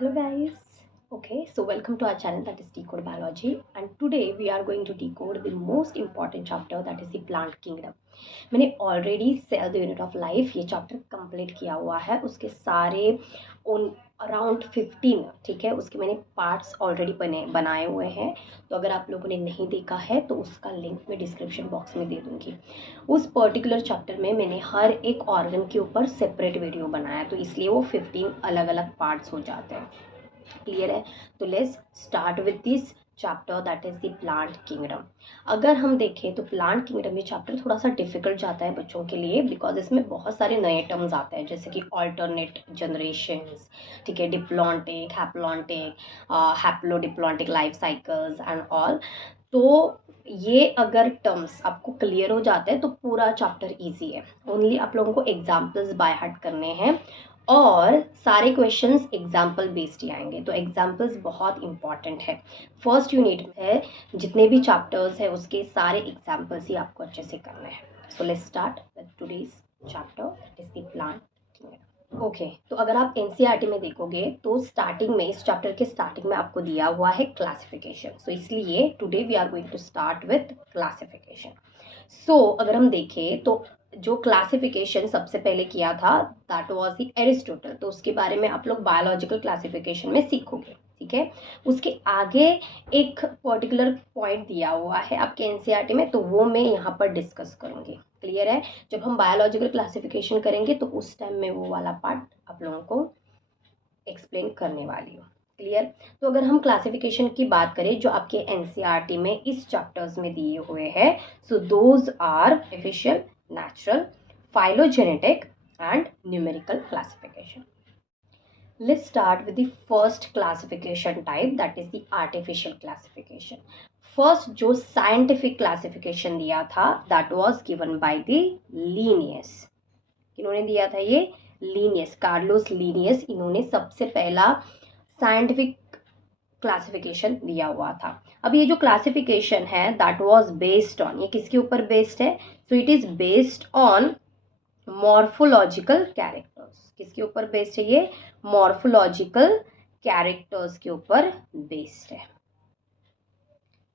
Hello guys. Okay, so welcome to our channel that is Decode Biology, and today we are going to decode the most important chapter, that is the plant kingdom. मैंने already cell the unit of life ये chapter complete किया हुआ है, उसके सारे उन around 15 ठीक है उसके मैंने पार्ट्स ऑलरेडी बनाए हुए हैं। तो अगर आप लोगों ने नहीं देखा है तो उसका लिंक मैं डिस्क्रिप्शन बॉक्स में दे दूँगी। उस पर्टिकुलर चैप्टर में मैंने हर एक ऑर्गन के ऊपर सेपरेट वीडियो बनाया, तो इसलिए वो 15 अलग अलग पार्ट्स हो जाते हैं। क्लियर है? तो let's start with this chapter that is the plant kingdom. अगर हम देखें तो प्लांट किंगडम ये चैप्टर थोड़ा सा डिफिकल्ट जाता है बच्चों के लिए, बिकॉज इसमें बहुत सारे नए टर्म्स आते हैं, जैसे कि ऑल्टरनेट जनरेशंस, ठीक है, diplontic, haplontic, haplodiplontic life cycles and all. तो ये अगर टर्म्स आपको क्लियर हो जाते हैं तो पूरा चैप्टर इजी है। ओनली आप लोगों को एग्जाम्पल्स बाय हार्ट करने हैं और सारे क्वेश्चंस एग्जाम्पल बेस्ड ही आएंगे, तो एग्जाम्पल्स बहुत इंपॉर्टेंट है। फर्स्ट यूनिट है, जितने भी चैप्टर्स है उसके सारे एग्जाम्पल्स ही आपको अच्छे से करने हैं। So let's start with today's chapter that is the plant kingdom. Okay, तो अगर आप एनसीईआरटी में देखोगे तो स्टार्टिंग में, इस चैप्टर के स्टार्टिंग में आपको दिया हुआ है क्लासिफिकेशन। सो इसलिए today we are going to start with classification. So अगर हम देखें तो जो क्लासिफिकेशन सबसे पहले किया था दैट वाज द एरिस्टोटल, तो उसके बारे में आप लोग बायोलॉजिकल क्लासिफिकेशन में सीखोगे, ठीक है। उसके आगे एक पर्टिकुलर पॉइंट दिया हुआ है आपके एनसीईआरटी में, तो वो मैं यहाँ पर डिस्कस करूँगी। क्लियर है? जब हम बायोलॉजिकल क्लासिफिकेशन करेंगे तो उस टाइम में वो वाला पार्ट आप लोगों को एक्सप्लेन करने वाली हूँ। क्लियर? तो अगर हम क्लासिफिकेशन की बात करें जो आपके एनसीईआरटी में इस चैप्टर्स में दिए हुए हैं, so those are artificial, natural, phylogenetic and numerical classification. Let's start with the first classification type, that is the artificial classification. First जो scientific classification दिया था that was given by the Linnaeus. किन्होंने दिया था ये? Linnaeus, कार्लोस लिनियस, इन्होंने सबसे पहला scientific classification दिया हुआ था। अब ये जो क्लासिफिकेशन है दैट वाज बेस्ड ऑन, ये किसके ऊपर बेस्ड है? So it is based on morphological characters. किसके ऊपर बेस्ड है ये? मॉर्फोलॉजिकल कैरेक्टर्स के ऊपर बेस्ड है।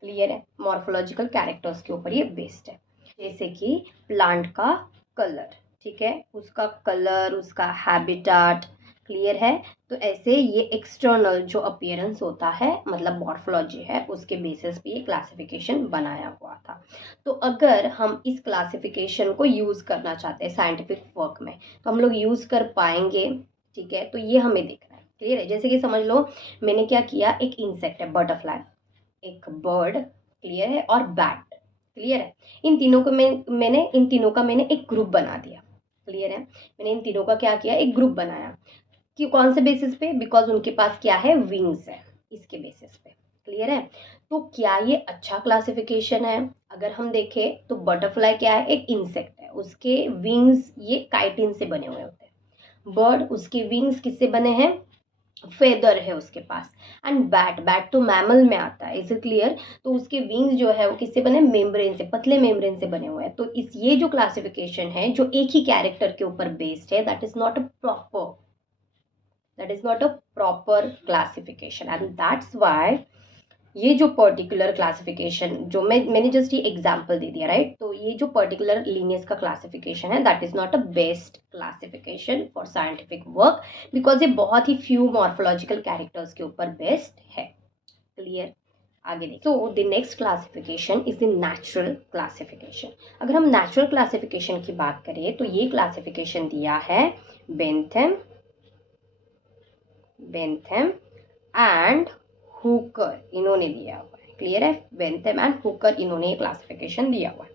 क्लियर है? मॉर्फोलॉजिकल कैरेक्टर्स के ऊपर ये बेस्ड है। जैसे कि प्लांट का कलर, ठीक है, उसका कलर, उसका हैबिटाट। क्लियर है? तो ऐसे ये एक्सटर्नल जो अपीयरेंस होता है, मतलब मॉर्फोलॉजी है, उसके बेसिस पे ये क्लासिफिकेशन बनाया हुआ था। तो अगर हम इस क्लासिफिकेशन को यूज़ करना चाहते हैं साइंटिफिक वर्क में तो हम लोग यूज़ कर पाएंगे, ठीक है। तो ये हमें देखना है। क्लियर है? जैसे कि समझ लो मैंने क्या किया, एक इंसेक्ट है, बटरफ्लाई, एक बर्ड, क्लियर है, और बैट। क्लियर है? इन तीनों को मैंने इन तीनों का मैंने एक ग्रुप बना दिया। क्लियर है? मैंने इन तीनों का क्या किया, एक ग्रुप बनाया। कि कौन से बेसिस पे? बिकॉज उनके पास क्या है, विंग्स है, इसके बेसिस पे। क्लियर है? तो क्या ये अच्छा क्लासिफिकेशन है? अगर हम देखें तो बटरफ्लाई क्या है, एक इंसेक्ट है, उसके विंग्स ये काइटिन से बने हुए होते हैं। बर्ड, उसके विंग्स किससे बने हैं? फेदर है उसके पास। एंड बैट तो मैमल में आता है, इज इट क्लियर? तो उसके विंग्स जो है वो किससे बने? मेम्ब्रेन से, पतले मेम्ब्रेन से बने हुए हैं। तो इस ये जो क्लासिफिकेशन है जो एक ही कैरेक्टर के ऊपर बेस्ड है, that is not a proper classification, and that's why ये जो पर्टिकुलर क्लासिफिकेशन जो मैंने जस्ट ये एग्जांपल दे दिया, राइट। तो ये जो पर्टिकुलर लीनियस का क्लासिफिकेशन है that is not a best classification for scientific work, because ये बहुत ही फ्यू मॉर्फोलॉजिकल कैरेक्टर्स के ऊपर बेस्ड है। क्लियर? आगे देखिए। So the next classification is the natural classification. अगर हम नेचुरल क्लासिफिकेशन की बात करें तो ये क्लासिफिकेशन दिया है बेंथम एंड हुकर, इन्होंने दिया हुआ है। क्लियर है? बेंथम एंड हुकर, इन्होंने ये क्लासिफिकेशन दिया हुआ है।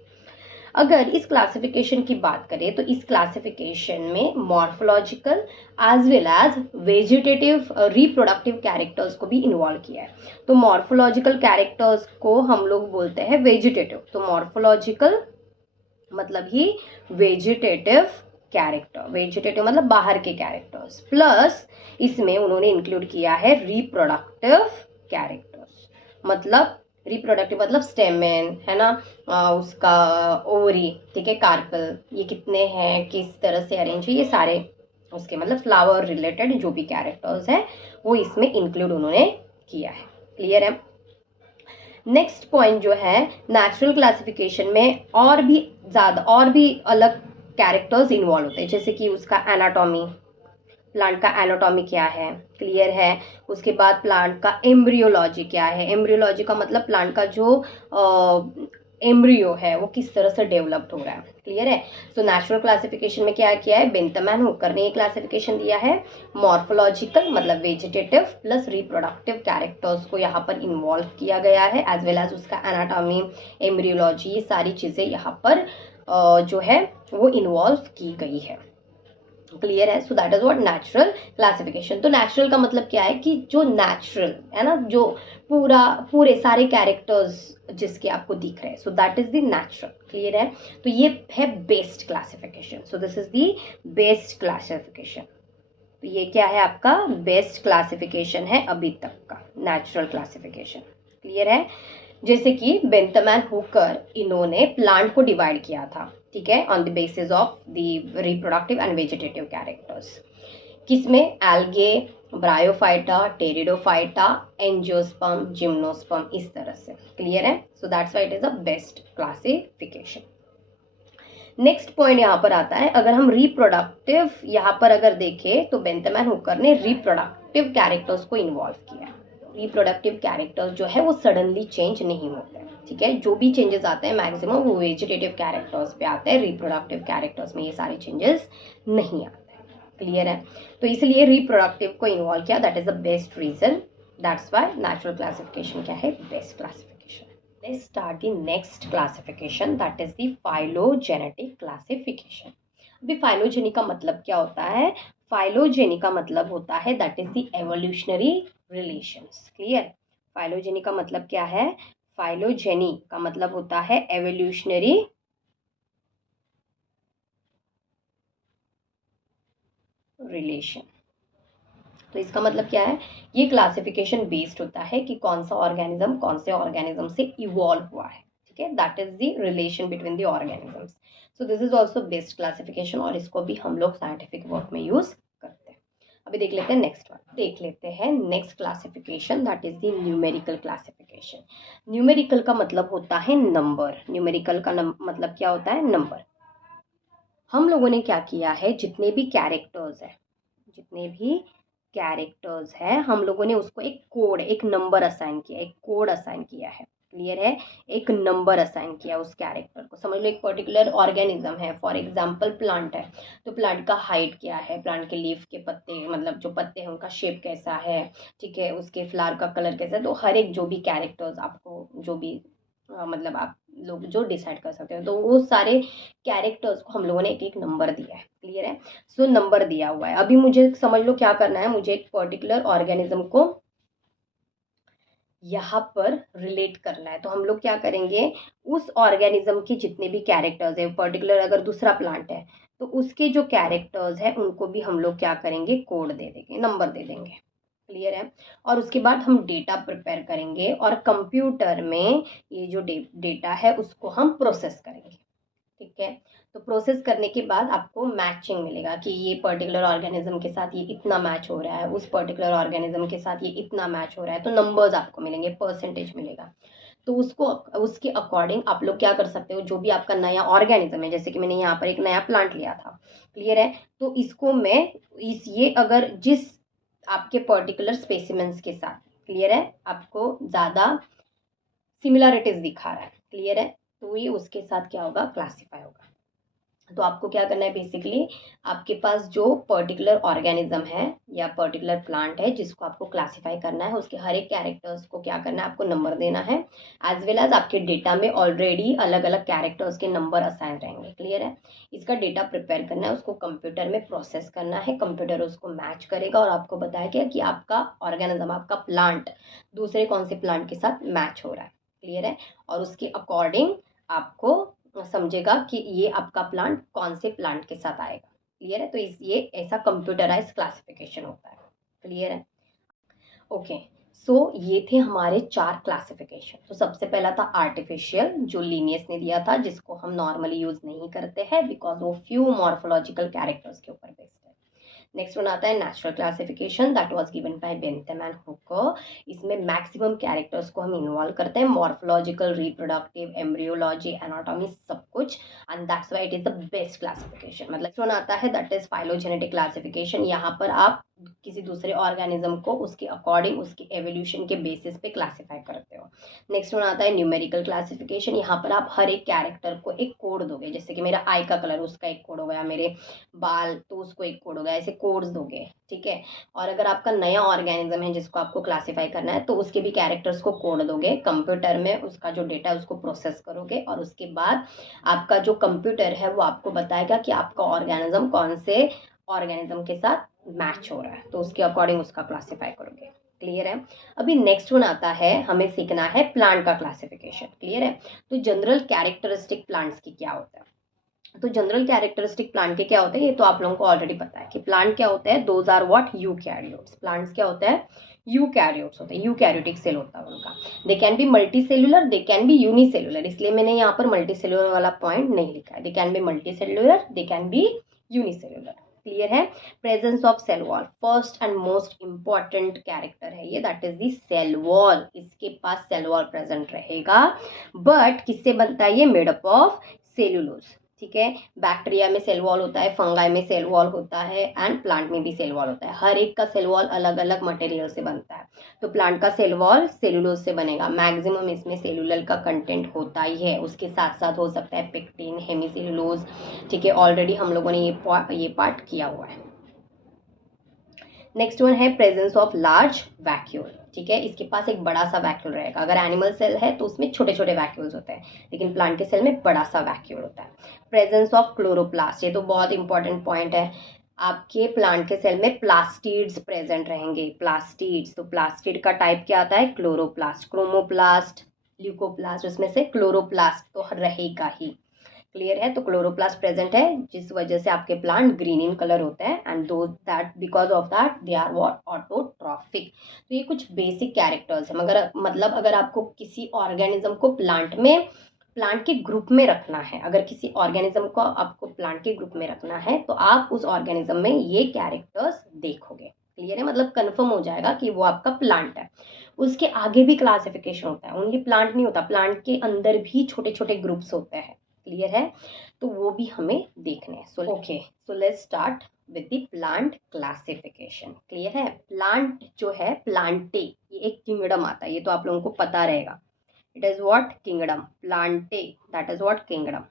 अगर इस क्लासिफिकेशन की बात करें तो इस क्लासिफिकेशन में morphological as well as vegetative reproductive characters को भी इन्वॉल्व किया है। तो मॉर्फोलॉजिकल कैरेक्टर्स को हम लोग बोलते हैं वेजिटेटिव, तो मॉर्फोलॉजिकल मतलब ही वेजिटेटिव कैरेक्टर, वेजिटेटिव मतलब बाहर के कैरेक्टर्स, प्लस इसमें उन्होंने इंक्लूड किया है रिप्रोडक्टिव कैरेक्टर्स। मतलब रिप्रोडक्टिव मतलब स्टेमेन है ना, उसका ओवरी, ठीक है, कार्पल, ये कितने हैं, किस तरह से अरेंज है, ये सारे उसके मतलब फ्लावर रिलेटेड जो भी कैरेक्टर्स हैं वो इसमें इंक्लूड उन्होंने किया है। क्लियर है। नेक्स्ट पॉइंट जो है, नेचुरल क्लासिफिकेशन में और भी अलग कैरेक्टर्स इन्वॉल्व होते हैं, जैसे कि उसका एनाटॉमी, प्लांट का एनाटॉमी क्या है, क्लियर है। उसके बाद प्लांट का एम्ब्रियोलॉजी क्या है, एम्ब्रियोलॉजी का मतलब प्लांट का जो एम्ब्रियो है वो किस तरह से डेवलप्ड हो रहा है, क्लियर है। सो नेचुरल क्लासिफिकेशन में क्या किया है, बेंथमैन हुकर ने ये क्लासिफिकेशन दिया है। मॉर्फोलॉजिकल मतलब वेजिटेटिव प्लस रिप्रोडक्टिव कैरेक्टर्स को यहाँ पर इन्वॉल्व किया गया है, एज वेल एज उसका एनाटॉमी, एम्ब्रियोलॉजी, ये सारी चीज़ें यहाँ पर जो है वो इन्वॉल्व की गई है। क्लियर है। So that is what natural classification. तो नेचुरल का मतलब क्या है कि जो नेचुरल है ना, जो पूरे सारे कैरेक्टर्स जिसके आपको दिख रहे हैं, so that is the natural. Clear है। तो ये है based classification. So this is the based classification. तो ये क्या है, आपका बेस्ट क्लासिफिकेशन है अभी तक का, नेचुरल क्लासिफिकेशन। क्लियर है। जैसे कि बेंथमैन हुकर इन्होंने प्लांट को डिवाइड किया था, ठीक है, on the basis of the reproductive and vegetative characters. किसमें, algae, bryophyta, pteridophyta, angiosperm, gymnosperm, इस तरह से। क्लियर है। So that's why it is a best classification. Next point यहाँ पर आता है, अगर हम रिप्रोडक्टिव यहाँ पर अगर देखें तो बेंथमैन हुकर ने रिप्रोडक्टिव कैरेक्टर्स को इन्वॉल्व किया। रिप्रोडक्टिव कैरेक्टर्स जो है वो सडनली चेंज नहीं होते हैं, ठीक है। जो भी चेंजेस आते हैं मैक्सिमम वो वेजिटेटिव कैरेक्टर्स पे आते हैं, रिप्रोडक्टिव कैरेक्टर्स में ये सारे चेंजेस नहीं आते हैं। क्लियर है। तो इसलिए रिप्रोडक्टिव को इन्वॉल्व किया, that is the best reason, that's why natural classification क्या है, best classification. Let's start the next classification, that is the phylogenetic classification. अभी phylogenetic का मतलब क्या होता है, phylogenetic का मतलब होता है that is the evolutionary relations. Clear? phylogenetic का मतलब क्या है, phylogeny का मतलब होता है evolutionary relation. तो इसका मतलब क्या है, ये क्लासिफिकेशन बेस्ड होता है कि कौन सा ऑर्गेनिज्म कौन से ऑर्गेनिज्म से इवॉल्व हुआ है, ठीक है, that is the relation between the organisms. So this is also best classification और इसको भी हम लोग साइंटिफिक वर्क में यूज करते हैं। अभी देख लेते हैं नेक्स्ट वन, देख लेते हैं next classification, that is the numerical classification. Numerical का मतलब होता है नंबर, न्यूमेरिकल का मतलब क्या होता है, नंबर। हम लोगों ने क्या किया है, जितने भी कैरेक्टर्स है, जितने भी कैरेक्टर्स है, हम लोगों ने उसको एक कोड, एक नंबर असाइन किया, एक कोड असाइन किया है। क्लियर है। एक नंबर असाइन किया उस कैरेक्टर को। समझ लो एक पर्टिकुलर ऑर्गेनिज्म है, फॉर एग्जांपल प्लांट है, तो प्लांट का हाइट क्या है, प्लांट के लीफ के पत्ते मतलब जो पत्ते हैं उनका शेप कैसा है, ठीक है, उसके फ्लावर का कलर कैसा है। तो हर एक जो भी कैरेक्टर्स आपको जो भी मतलब आप लोग जो डिसाइड कर सकते हो, तो वो सारे कैरेक्टर्स को हम लोगों ने एक एक नंबर दिया है। क्लियर है। सो नंबर दिया हुआ है। अभी मुझे समझ लो क्या करना है, मुझे एक पर्टिकुलर ऑर्गेनिज्म को यहाँ पर रिलेट करना है। तो हम लोग क्या करेंगे, उस ऑर्गेनिज्म के जितने भी कैरेक्टर्स है, पर्टिकुलर अगर दूसरा प्लांट है तो उसके जो कैरेक्टर्स है उनको भी हम लोग क्या करेंगे, कोड दे देंगे, नंबर दे देंगे। क्लियर है। और उसके बाद हम डेटा प्रिपेयर करेंगे और कंप्यूटर में ये जो डेटा है उसको हम प्रोसेस करेंगे, ठीक है। तो प्रोसेस करने के बाद आपको मैचिंग मिलेगा कि ये पर्टिकुलर ऑर्गेनिज्म के साथ ये इतना मैच हो रहा है, उस पर्टिकुलर ऑर्गेनिज्म के साथ ये इतना मैच हो रहा है, तो नंबर्स आपको मिलेंगे, परसेंटेज मिलेगा। तो उसको उसके अकॉर्डिंग आप लोग क्या कर सकते हो, जो भी आपका नया ऑर्गेनिज्म है, जैसे कि मैंने यहाँ पर एक नया प्लांट लिया था, क्लियर है, तो इसको मैं ये अगर जिस आपके पर्टिकुलर स्पेसिमेंस के साथ, क्लियर है, आपको ज़्यादा सिमिलरिटीज दिखा रहा है, क्लियर है, तो ये उसके साथ क्या होगा, क्लासीफाई होगा। तो आपको क्या करना है, बेसिकली आपके पास जो पर्टिकुलर ऑर्गेनिज्म है या पर्टिकुलर प्लांट है जिसको आपको क्लासिफाई करना है, उसके हर एक कैरेक्टर्स को क्या करना है, आपको नंबर देना है। एज वेल एज आपके डेटा में ऑलरेडी अलग अलग कैरेक्टर्स के नंबर असाइन रहेंगे। क्लियर है। इसका डेटा प्रिपेयर करना है, उसको कंप्यूटर में प्रोसेस करना है, कंप्यूटर उसको मैच करेगा और आपको बताएगा कि आपका ऑर्गेनिज्म, आपका प्लांट दूसरे कौन से प्लांट के साथ मैच हो रहा है। क्लियर है। और उसके अकॉर्डिंग आपको समझेगा कि ये आपका प्लांट कौन से प्लांट के साथ आएगा। क्लियर है। तो ये ऐसा कंप्यूटराइज क्लासिफिकेशन होता है। क्लियर है। ओके। सो ये थे हमारे 4 क्लासिफिकेशन। तो सबसे पहला था आर्टिफिशियल, जो लीनियस ने दिया था, जिसको हम नॉर्मली यूज नहीं करते हैं बिकॉज वो फ्यू मॉर्फोलॉजिकल कैरेक्टर्स के ऊपर बेस्ड है। नेक्स्ट वन आता है natural classification, that was given by Bentham and Hooker. इसमें मैक्सिमम कैरेक्टर्स को हम इन्वॉल्व करते हैं, मॉर्फोलॉजिकल, रिप्रोडक्टिव, एम्ब्रियोलॉजी, एनाटॉमी, सब कुछ, and that's why it is the best classification. मतलब नेक्स्ट वन आता है दैट इज फाइलोजेनेटिक क्लासिफिकेशन। यहाँ पर आप किसी दूसरे ऑर्गेनिज्म को उसके अकॉर्डिंग उसके एवोल्यूशन के बेसिस पे क्लासीफाई करते हो। नेक्स्ट वन आता है न्यूमेरिकल क्लासिफिकेशन। यहाँ पर आप हर एक कैरेक्टर को एक कोड दोगे, जैसे कि मेरा आई का कलर उसका एक कोड हो गया, मेरे बाल तो उसको एक कोड हो गया, ऐसे कोड्स दोगे, ठीक है। और अगर आपका नया ऑर्गेनिज्म है जिसको आपको क्लासीफाई करना है तो उसके भी कैरेक्टर्स को कोड दोगे, कंप्यूटर में उसका जो डेटा है उसको प्रोसेस करोगे, और उसके बाद आपका जो कंप्यूटर है वो आपको बताएगा कि आपका ऑर्गेनिज्म कौन से ऑर्गेनिज्म के साथ मैच हो रहा है, तो उसके अकॉर्डिंग उसका क्लासीफाई करोगे। क्लियर है। अभी नेक्स्ट वन आता है, हमें सीखना है प्लांट का क्लासिफिकेशन। क्लियर है। तो जनरल कैरेक्टरिस्टिक प्लांट्स की क्या होता है, तो जनरल कैरेक्टरिस्टिक प्लांट के क्या होते हैं ये तो आप लोगों को ऑलरेडी पता है कि प्लांट क्या होता है, those are what, eukaryotes. Plants क्या होता है, यूकैरियोट्स होते हैं, यूकैरियोटिक सेल होता है उनका। दे can be multi cellular, they can be unicellular, इसलिए मैंने यहाँ पर मल्टी सेलुलर वाला पॉइंट नहीं लिखा है। They can be multi cellular, they can be unicellular. Clear है। Presence of cell wall, first and most important character है ये, that is the cell wall. इसके पास सेल वॉल प्रेजेंट रहेगा, बट किससे बनता है ये, मेड अप ऑफ सेलुलोज। ठीक है। बैक्टीरिया में सेल वॉल होता है, फंगाई में सेल वॉल होता है, एंड प्लांट में भी सेल वॉल होता है। हर एक का सेल वॉल अलग अलग मटेरियल से बनता है। तो प्लांट का सेल वॉल सेलुलोज से बनेगा, मैक्सिमम इसमें सेलुलर का कंटेंट होता ही है, उसके साथ साथ हो सकता है पेक्टिन, हेमीसेलुलोज। ठीक है, ऑलरेडी हम लोगों ने ये पार्ट किया हुआ है। नेक्स्ट वन है प्रेजेंस ऑफ लार्ज वैक्यूल। ठीक है, इसके पास एक बड़ा सा वैक्यूल रहेगा। अगर एनिमल सेल है तो उसमें छोटे छोटे वैक्यूल्स होते हैं, लेकिन प्लांट के सेल में बड़ा सा वैक्यूल होता है। प्रेजेंस ऑफ क्लोरोप्लास्ट, ये तो बहुत इंपॉर्टेंट पॉइंट है। आपके प्लांट के सेल में प्लास्टिड्स प्रेजेंट रहेंगे, प्लास्टिड्स। तो प्लास्टिड का टाइप क्या आता है, क्लोरोप्लास्ट, क्रोमोप्लास्ट, ल्यूकोप्लास्ट, उसमें से क्लोरोप्लास्ट तो रहेगा ही। क्लियर है। तो क्लोरोप्लास्ट प्रेजेंट है, जिस वजह से आपके प्लांट ग्रीन इन कलर होते हैं, एंड दो that because of that they are what, autotrophic. तो ये कुछ बेसिक कैरेक्टर्स हैं। मगर मतलब अगर आपको किसी ऑर्गेनिज्म को प्लांट के ग्रुप में रखना है, अगर किसी ऑर्गेनिज्म को आपको प्लांट के ग्रुप में रखना है तो आप उस ऑर्गेनिज्म में ये कैरेक्टर्स देखोगे। क्लियर है, मतलब कंफर्म हो जाएगा कि वो आपका प्लांट है। उसके आगे भी क्लासिफिकेशन होता है, ओनली प्लांट नहीं होता, प्लांट के अंदर भी छोटे छोटे ग्रुप्स होते हैं। क्लियर है, तो वो भी हमें देखने हैं। So okay, so let's start with the plant classification. Clear है। प्लांट जो है, प्लांटे, ये एक किंगडम आता है, ये तो आप लोगों को पता रहेगा। It is what, kingdom. Plantae, that is what, kingdom.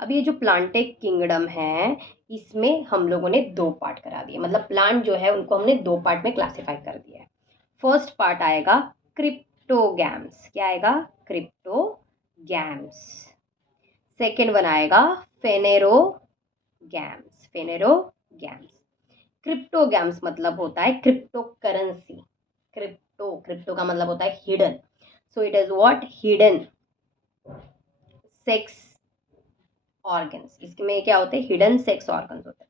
अब ये जो प्लांटे किंगडम है, इसमें हम लोगों ने दो पार्ट करा दिए, मतलब प्लांट जो है उनको हमने दो पार्ट में क्लासिफाई कर दिया है। फर्स्ट पार्ट आएगा क्रिप्टोगैम्स। क्या आएगा, क्रिप्टोगैम्स। सेकेंड वन आएगा फेनेरोगैम्स, फेनेरोगैम्स। क्रिप्टोगैम्स मतलब होता है क्रिप्टो करेंसी। क्रिप्टो का मतलब होता है hidden. So it is what, hidden sex organs. इसमें क्या होते हैं, हिडन सेक्स ऑर्गन्स होते हैं।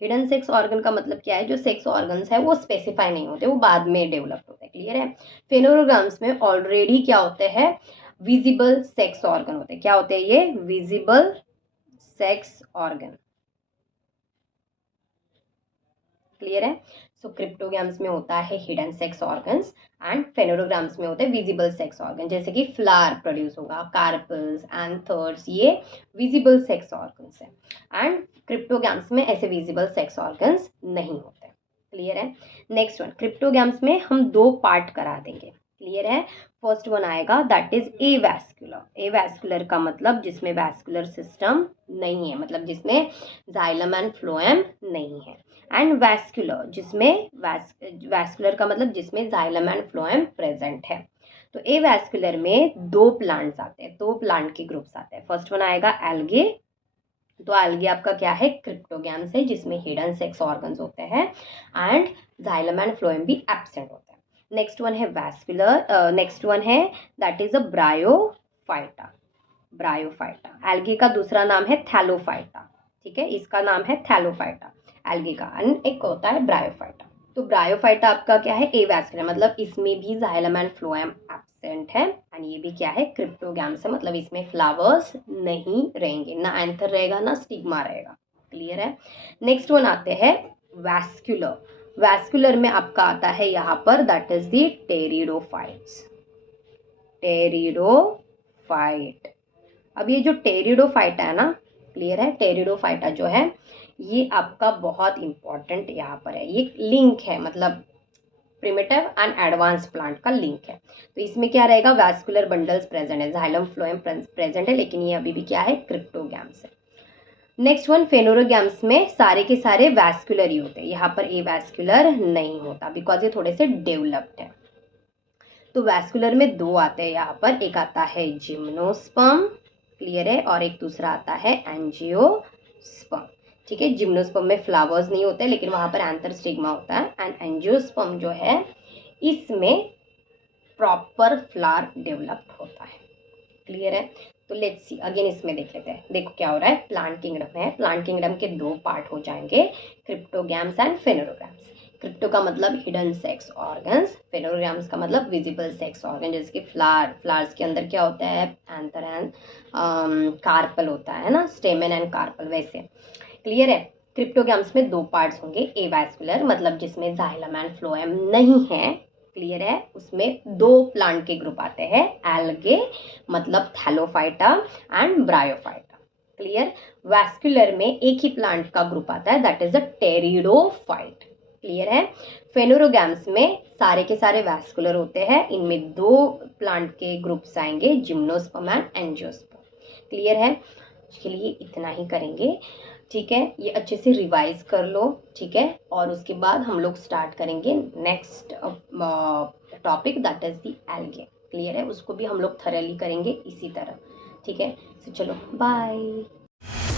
हिडन सेक्स ऑर्गन का मतलब क्या है, जो सेक्स ऑर्गन्स है वो स्पेसिफाई नहीं होते, वो बाद में डेवलप होते हैं। क्लियर है। फेनोरोग्राम्स में ऑलरेडी क्या होते हैं, विजिबल सेक्स ऑर्गन होते हैं। क्या होते हैं ये, विजिबल सेक्स ऑर्गन। क्लियर है। सो क्रिप्टोग्राम्स में होता है हिडन सेक्स ऑर्गन्स, एंड फेनोरोग्राम्स में होते हैं विजिबल सेक्स ऑर्गन, जैसे कि फ्लावर प्रोड्यूस होगा, कार्पल्स, एंथर्स, ये विजिबल सेक्स ऑर्गन्स है। एंड क्रिप्टोग्राम्स में ऐसे विजिबल सेक्स ऑर्गन्स नहीं होते। क्लियर है। नेक्स्ट वन, क्रिप्टोग्राम्स में हम दो पार्ट करा देंगे। क्लियर है। फर्स्ट वन आएगा दैट इज एवैस्कुलर। एवैस्कुलर का मतलब जिसमें वैस्कुलर सिस्टम नहीं है, मतलब जिसमें जाइलम एंड फ्लोएम नहीं है। एंड वैस्कुलर, जिसमें वैस्कुलर का मतलब जिसमें जाइलम एंड फ्लोएम प्रेजेंट है। तो एवैस्कुलर में दो प्लांट्स आते हैं, दो प्लांट के ग्रुप्स आते हैं। फर्स्ट वन आएगा एल्गे। तो एल्गे आपका क्या है, क्रिप्टोगैम्स है, जिसमें हिडन सेक्स ऑर्गन्स होते हैं, एंड जाइलम एंड फ्लोएम भी एब्सेंट होते हैं। नेक्स्ट वन है वैस्कुलर, नेक्स्ट वन है that is a bryophyta. Bryophyta. Algae का दूसरा नाम है थैलोफाइटा। ठीक है, इसका नाम है थैलोफाइटा एल्गे का, एंड एक होता है ब्रायोफाइटा। तो ब्रायोफाइटा आपका क्या है, एवैस्कुलर, मतलब इसमें भी जाइलम एंड फ्लोएम एब्सेंट है, एंड ये भी क्या है, क्रिप्टोगैम्स है, मतलब इसमें फ्लावर्स नहीं रहेंगे, ना एंथर रहेगा ना स्टिग्मा रहेगा। क्लियर है। नेक्स्ट वन आते हैं वैस्कुलर, वैस्कुलर में आपका आता है यहाँ पर that is the pteridophytes, pteridophyte. अब ये जो टेरिडोफाइटा है ना, क्लियर है, टेरिडोफाइटा जो है ये आपका बहुत इंपॉर्टेंट यहाँ पर है, ये लिंक है, मतलब प्रिमिटिव एंड एडवांस प्लांट का लिंक है। तो इसमें क्या रहेगा, वैस्कुलर बंडल्स प्रेजेंट है, जाइलम फ्लोएम प्रेजेंट है, लेकिन ये अभी भी क्या है, क्रिप्टोगैम्स है। नेक्स्ट वन, फेनोरोगैम्स में सारे के सारे वैस्कुलर ही होते हैं, यहाँ पर ए वैस्कुलर नहीं होता बिकॉज ये थोड़े से डेवलप्ड है। तो वैस्कुलर में दो आते हैं यहाँ पर, एक आता है जिम्नोस्पर्म, क्लियर है, और एक दूसरा आता है एंजियोस्पर्म। ठीक है, जिम्नोस्पर्म में फ्लावर्स नहीं होते लेकिन वहाँ पर एंथर स्टिग्मा होता है, एंड एंजियोस्पर्म जो है इसमें प्रॉपर फ्लावर डेवलप होता है, क्लियर है। तो लेट्स सी अगेन, इसमें देख लेते हैं, देखो क्या हो रहा है, प्लांट किंगडम है, प्लांट किंगडम के दो पार्ट हो जाएंगे, क्रिप्टोगैम्स एंड फेनोरोगैम्स। क्रिप्टो का मतलब हिडन सेक्स ऑर्गन्स, फेनोरोगैम्स का मतलब विजिबल सेक्स ऑर्गन, जैसे कि फ्लावर्स के अंदर क्या होता है, एंथर एंड कार्पल होता है ना, स्टेमन एंड कार्पल, वैसे, क्लियर है। क्रिप्टोगैम्स में दो पार्ट्स होंगे, ए वैस्कुलर मतलब जिसमें जाइलम एंड फ्लोएम नहीं है, क्लियर है, उसमें दो प्लांट के ग्रुप आते हैं, एल्गे मतलब Thallophyta and bryophyta, clear. Vascular में एक ही प्लांट का ग्रुप आता है that is a pteridophyte, clear है। फेनोरोगैम्स में सारे के सारे वैस्कुलर होते हैं, इनमें दो प्लांट के ग्रुप्स आएंगे, जिम्नोस्पर्म एंड एंजियोस्पर्म, क्लियर है। इसके लिए इतना ही करेंगे, ठीक है, ये अच्छे से रिवाइज कर लो, ठीक है, और उसके बाद हम लोग स्टार्ट करेंगे next topic that is the algae, clear है, उसको भी हम लोग थरली करेंगे इसी तरह, ठीक है। तो चलो बाय।